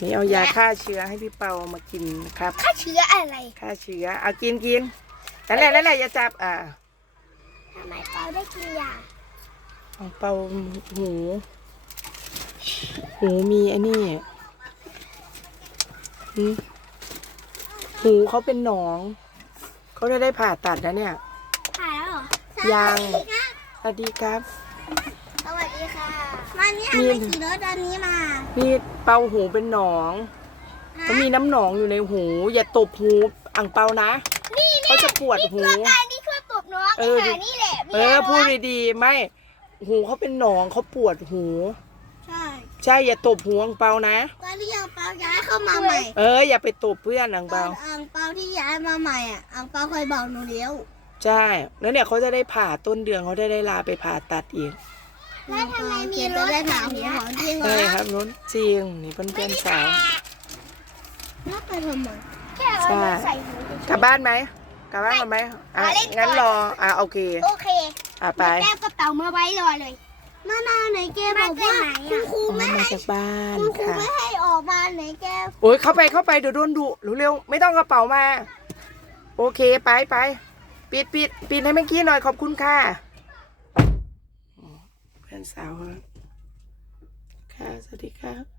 นี่เอายาฆ่าเชื้อให้พี่เปามากินนะครับ ฆ่าเชื้ออะไรฆ่าเชื้อเอากินกินนั่นแหละนั่นแหละอย่าจับอ่าทำไมเปาได้กินยาของเปาหูหูมีไอ้นี่หืมหูเขาเป็นหนองเขาจะได้ผ่าตัดนะเนี่ยถ่ายแล้วเหรอยังสวัสดีค่ะสวัสดีครับสวัส ดีค่ะวันนี้มีอันไปขี่รถอันนี้มานี่เปาหูเป็นหนองเขามีน้ำหนองอยู่ในหู อย่าตบหูอ่างเปานะนี่เขาจะปวดหูตัวการนี่ช่วยตบน้องเอไอ้อขานี่แหละเออพูดดีๆไม่หูเขาเป็นหนองเขาปวดหู ใช่ ใช่อย่าตบหูอ่างเปานะตอนที่อังเปาย้ายเข้ามาใหม่ เอออย่าไปตบเพื่อนอ่างตอเปานอังเปาที่ย้ายมาใหม่อะอังเปาเคยบอกหนูแล้วใช่ แล้วเนี่ยเขาจะได้ผ่าต้นเดือนเขาได้ได้ลาไปผ่าตัดอีก แล้วทำไมมีรถได้หนาหัวของจริงเหรใช่อครับนุ้นจริงนี่เพื่อนเพื่อนๆสาวแล้วไปทำไมแค่เอามาใส่หูเฉยๆกลับบ้านไหมกลับบ้านกันไหมอะมาเล่นก่อนงั้นรออะโอเคโอเคอะไปแก้กระเป๋ามาไว้รอเลยมานาวไหนแกบอกว่าคุณครูอ๋อไม่มาให้จากบ้านคุณครูค่ะไม่ให้ออกมาไหนแกโอ้ยเข้าไปเข้าไปเดี๋ยวโดนดุเร็วๆไม่ต้องกระเป๋ามา โอเคไปไปปิดปิดปิดให้เมื่อกี้หน่อยขอบคุณค่ะ อืมเพื่อ